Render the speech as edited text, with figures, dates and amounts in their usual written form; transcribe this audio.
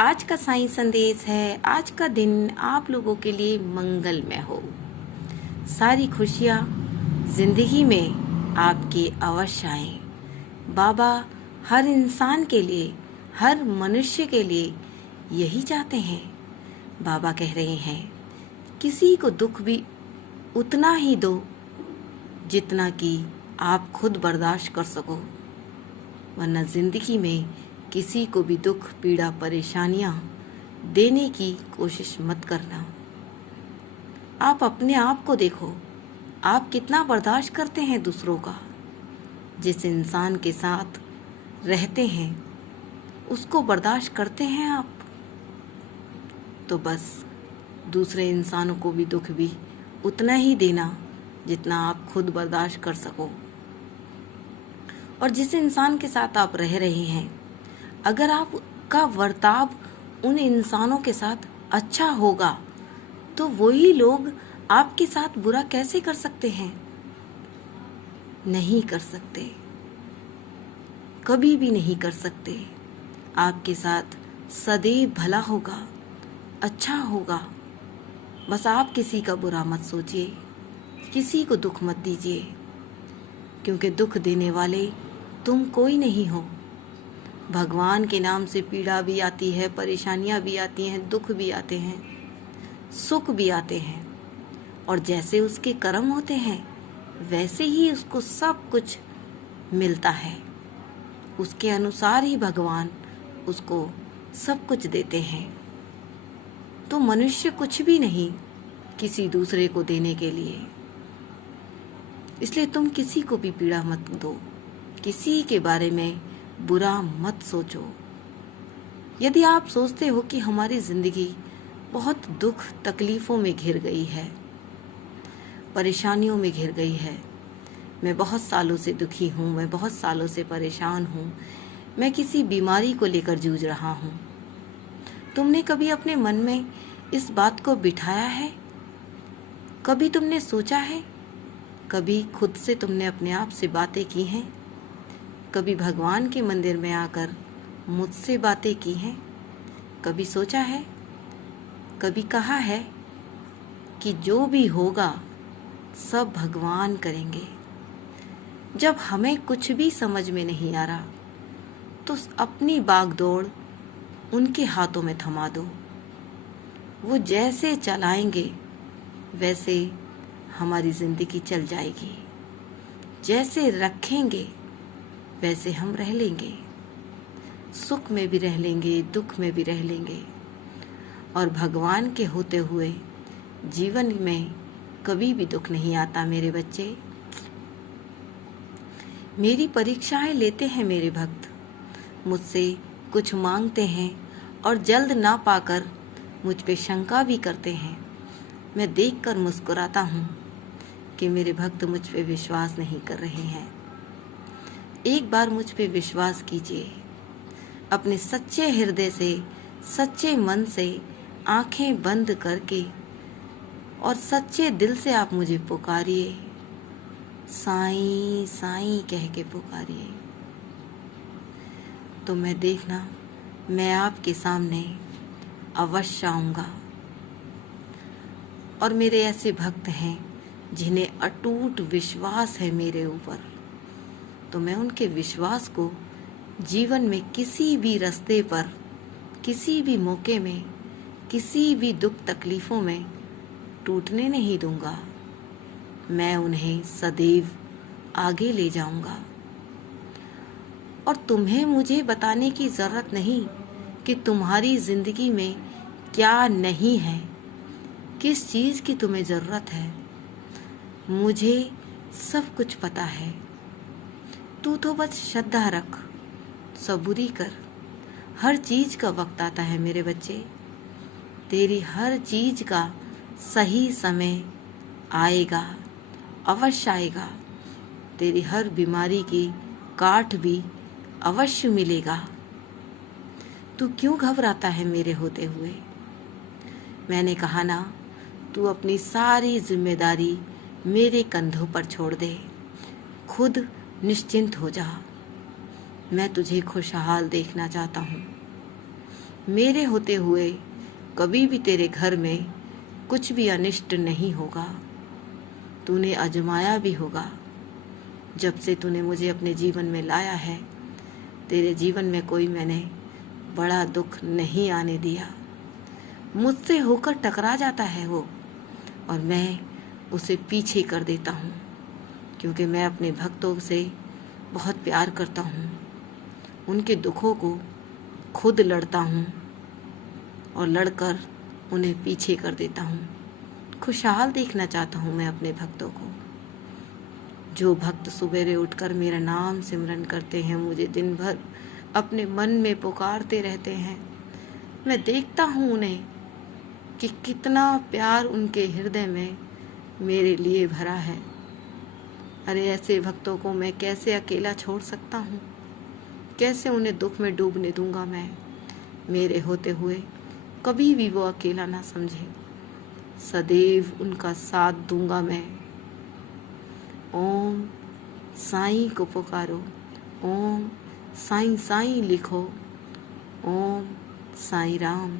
आज का साईं संदेश है, आज का दिन आप लोगों के लिए मंगलमय हो। सारी खुशियाँ जिंदगी में आपके अवश्य आए। बाबा हर इंसान के लिए, हर मनुष्य के लिए यही चाहते हैं। बाबा कह रहे हैं, किसी को दुख भी उतना ही दो जितना कि आप खुद बर्दाश्त कर सको, वरना जिंदगी में किसी को भी दुख, पीड़ा, परेशानियां देने की कोशिश मत करना। आप अपने आप को देखो, आप कितना बर्दाश्त करते हैं दूसरों का। जिस इंसान के साथ रहते हैं उसको बर्दाश्त करते हैं आप, तो बस दूसरे इंसानों को भी दुख भी उतना ही देना जितना आप खुद बर्दाश्त कर सको। और जिस इंसान के साथ आप रह रहे हैं, अगर आपका बर्ताव उन इंसानों के साथ अच्छा होगा तो वही लोग आपके साथ बुरा कैसे कर सकते हैं? नहीं कर सकते, कभी भी नहीं कर सकते। आपके साथ सदैव भला होगा, अच्छा होगा। बस आप किसी का बुरा मत सोचिए, किसी को दुख मत दीजिए, क्योंकि दुख देने वाले तुम कोई नहीं हो। भगवान के नाम से पीड़ा भी आती है, परेशानियां भी आती हैं, दुख भी आते हैं, सुख भी आते हैं, और जैसे उसके कर्म होते हैं वैसे ही उसको सब कुछ मिलता है। उसके अनुसार ही भगवान उसको सब कुछ देते हैं। तो मनुष्य कुछ भी नहीं किसी दूसरे को देने के लिए, इसलिए तुम किसी को भी पीड़ा मत दो, किसी के बारे में बुरा मत सोचो। यदि आप सोचते हो कि हमारी जिंदगी बहुत दुख तकलीफों में घिर गई है, परेशानियों में घिर गई है, मैं बहुत सालों से दुखी हूँ, मैं बहुत सालों से परेशान हूँ, मैं किसी बीमारी को लेकर जूझ रहा हूँ, तुमने कभी अपने मन में इस बात को बिठाया है? कभी तुमने सोचा है? कभी खुद से तुमने अपने आप से बातें की हैं? कभी भगवान के मंदिर में आकर मुझसे बातें की हैं? कभी सोचा है, कभी कहा है कि जो भी होगा सब भगवान करेंगे? जब हमें कुछ भी समझ में नहीं आ रहा तो अपनी बागडोर उनके हाथों में थमा दो। वो जैसे चलाएंगे वैसे हमारी जिंदगी चल जाएगी, जैसे रखेंगे वैसे हम रह लेंगे, सुख में भी रह लेंगे, दुख में भी रह लेंगे। और भगवान के होते हुए जीवन में कभी भी दुख नहीं आता मेरे बच्चे। मेरी परीक्षाएं लेते हैं मेरे भक्त, मुझसे कुछ मांगते हैं और जल्द ना पाकर मुझ पे शंका भी करते हैं। मैं देखकर मुस्कुराता हूँ कि मेरे भक्त मुझ पे विश्वास नहीं कर रहे हैं। एक बार मुझ पे विश्वास कीजिए, अपने सच्चे हृदय से, सच्चे मन से आंखें बंद करके और सच्चे दिल से आप मुझे पुकारिए, साईं साईं कह के पुकारिए, तो मैं देखना मैं आपके सामने अवश्य आऊँगा। और मेरे ऐसे भक्त हैं जिन्हें अटूट विश्वास है मेरे ऊपर, तो मैं उनके विश्वास को जीवन में किसी भी रास्ते पर, किसी भी मौके में, किसी भी दुख तकलीफ़ों में टूटने नहीं दूंगा। मैं उन्हें सदैव आगे ले जाऊंगा। और तुम्हें मुझे बताने की ज़रूरत नहीं कि तुम्हारी ज़िंदगी में क्या नहीं है, किस चीज़ की तुम्हें ज़रूरत है। मुझे सब कुछ पता है। तू तो बस श्रद्धा रख, सबूरी कर। हर चीज़ का वक्त आता है मेरे बच्चे, तेरी हर चीज़ का सही समय आएगा, अवश्य आएगा। तेरी हर बीमारी की काट भी अवश्य मिलेगा। तू क्यों घबराता है मेरे होते हुए? मैंने कहा ना, तू अपनी सारी जिम्मेदारी मेरे कंधों पर छोड़ दे, खुद निश्चिंत हो जा। मैं तुझे खुशहाल देखना चाहता हूँ। मेरे होते हुए कभी भी तेरे घर में कुछ भी अनिष्ट नहीं होगा। तूने आजमाया भी होगा। जब से तूने मुझे अपने जीवन में लाया है, तेरे जीवन में कोई मैंने बड़ा दुख नहीं आने दिया। मुझसे होकर टकरा जाता है वो, और मैं उसे पीछे कर देता हूँ, क्योंकि मैं अपने भक्तों से बहुत प्यार करता हूँ। उनके दुखों को खुद लड़ता हूँ और लड़कर उन्हें पीछे कर देता हूँ। खुशहाल देखना चाहता हूँ मैं अपने भक्तों को। जो भक्त सवेरे उठकर मेरा नाम सिमरन करते हैं, मुझे दिन भर अपने मन में पुकारते रहते हैं, मैं देखता हूँ उन्हें कि कितना प्यार उनके हृदय में मेरे लिए भरा है। अरे ऐसे भक्तों को मैं कैसे अकेला छोड़ सकता हूँ? कैसे उन्हें दुख में डूबने दूंगा मैं? मेरे होते हुए कभी भी वो अकेला ना समझे, सदैव उनका साथ दूंगा मैं। ओम साईं को पुकारो, ओम साईं साईं लिखो, ओम साईं राम।